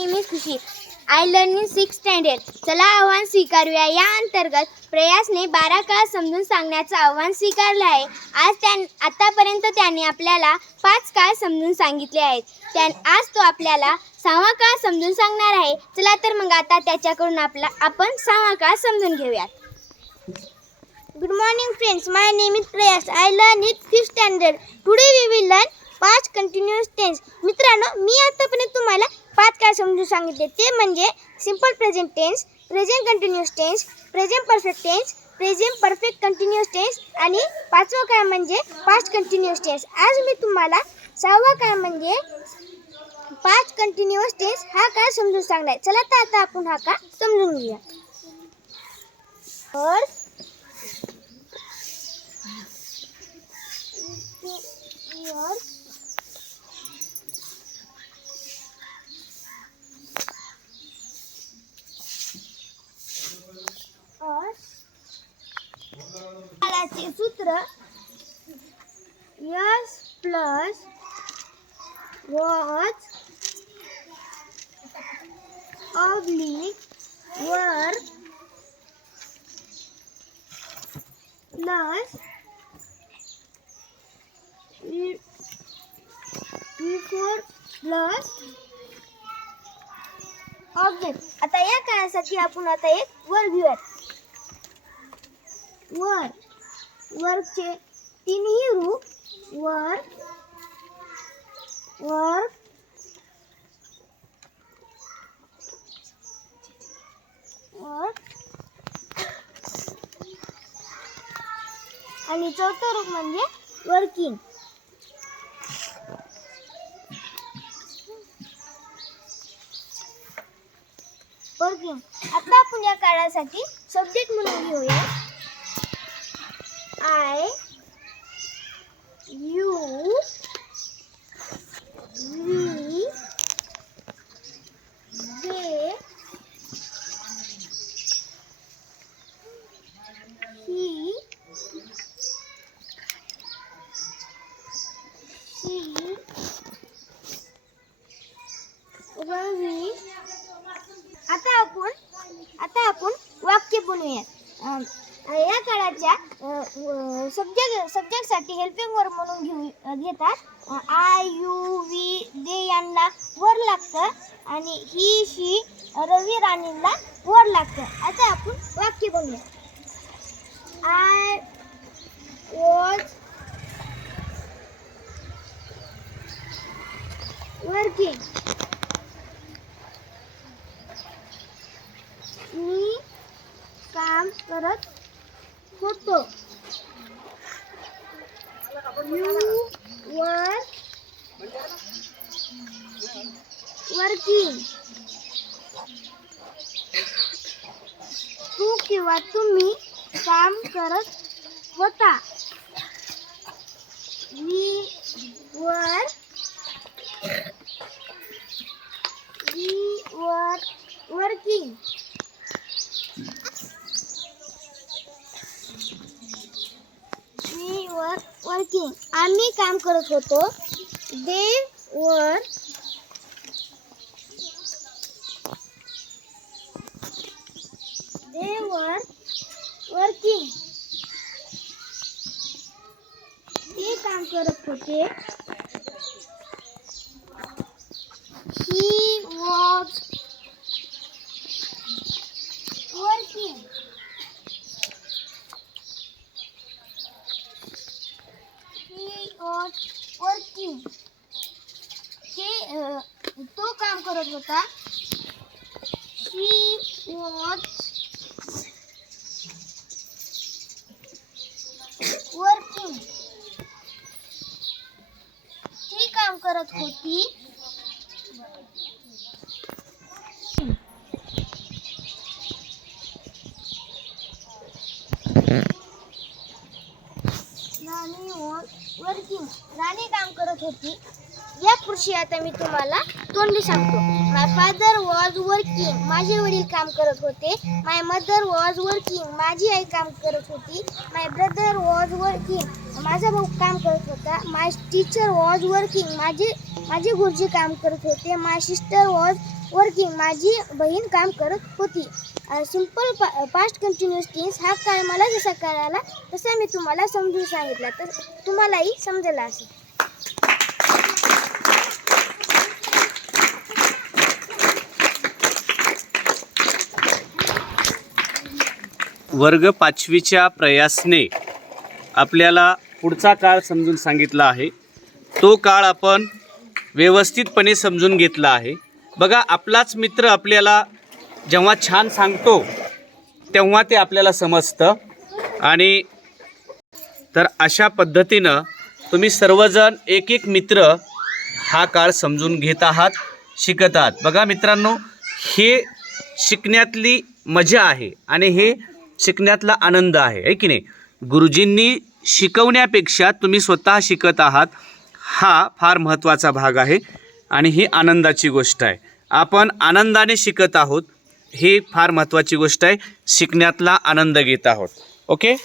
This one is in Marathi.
नेहमीच खुशी. आय लर्निंग सिक्स स्टँडर्ड चला आव्हान स्वीकारूया. या अंतर्गत प्रयासने बारा काळ समजून सांगण्याचं आव्हान स्वीकारलं आहे. आज त्या आतापर्यंत त्याने आपल्याला पाच काळ समजून सांगितले आहेत. त्या आज तो आपल्याला सहावा काळ समजून सांगणार आहे. चला तर मग आता त्याच्याकडून आपला आपण सहावा काळ समजून घेऊयात. Good morning friends my name is Prayas I learn it fifth standard today we will learn पाच कंटिन्युअस टेन्स मित्रांनो मी आतापर्यंत तुम्हाला पाच काय समजून सांगितले. ते म्हणजे simple present tense present continuous tense present perfect tense present perfect continuous tense आणि पाचवा काय म्हणजे पास्ट कंटिन्युअस टेन्स आज मी तुम्हाला सहावा काय म्हणजे पाच कंटिन्युअस टेन्स हा काय समजून सांगणार चला तर आता आपण हा का समजून घेऊया. तर years काळाचे यस प्लस वॉच ऑब्लिक वर प्लस बिफोर प्लस ऑब्जेक्ट आता या काळासाठी आपण आता एक वर घेऊयात. वर वरचे तिन्ही रूप वर वर वर. आणि चौथं रूप म्हणजे वर्किंग. वर्किंग. आता आपण या काळासाठी सब्जेक्ट म्हणून घेऊया आय यू वी जे ही शी रवी आता आपण आता आपण वाक्य बनवूया. या काळाच्या सब्जेक्ट सब्जेक्टसाठी हेल्पिंग वर म्हणून घेऊ घेतात. आय यू वी दे यांना वर लागतं आणि ही शी रवी राणींना वर लागतं. आता आपण वाक्य बनवूया. आय वॉज वर्किंग मी काम करत होतो यू वर वर्किंग तू किंवा तुम्ही काम करत होता we were we were working me were working आम्ही काम करत होतो. दे वर दे वर वर्किंग ते काम करत होते. He was working he was working ते अ, तो काम करत होता. She was ती काम करत होती. राणी वॉज वर्किंग राणी काम करत होती. या कृषी आता मी तुम्हाला तोंडी सांगतो. माय फादर वॉज वर्किंग माझे वडील काम करत होते. माय मदर वॉज वर्किंग माझी आई काम करत होती. माय ब्रदर वॉज वर्किंग माझा भाऊ काम करत होता. माय टीचर वॉज वर्किंग माझे माझे गुरुजी काम करत होते. माय सिस्टर वॉज वर्किंग माझी बहीण काम करत होती. सिंपल पा पास्ट कंटिन्युअस टीन्स हा काळ मला जसा कळाला तसा मी तुम्हाला समजून सांगितला. तर तुम्हालाही समजला असेल. वर्ग पाचवीच्या प्रयासने आपल्याला पुढचा काळ समजून सांगितला आहे. तो काळ आपण व्यवस्थितपणे समजून घेतला आहे. बघा आपलाच मित्र आपल्याला जेव्हा छान सांगतो तेव्हा ते आपल्याला समजतं. आणि तर अशा पद्धतीनं तुम्ही सर्वजण एक एक मित्र हा काळ समजून घेत आहात शिकत आहात. बघा मित्रांनो हे शिकण्यातली मजा आहे. आणि हे शिकण्यातला आनंद आहे आहे की नाही? गुरुजींनी शिकवण्यापेक्षा तुम्ही स्वतः शिकत आहात हा फार महत्त्वाचा भाग आहे आणि ही आनंदाची गोष्ट आहे. आपण आनंदाने शिकत आहोत ही फार महत्त्वाची गोष्ट आहे शिकण्यातला आनंद घेत आहोत. ओके?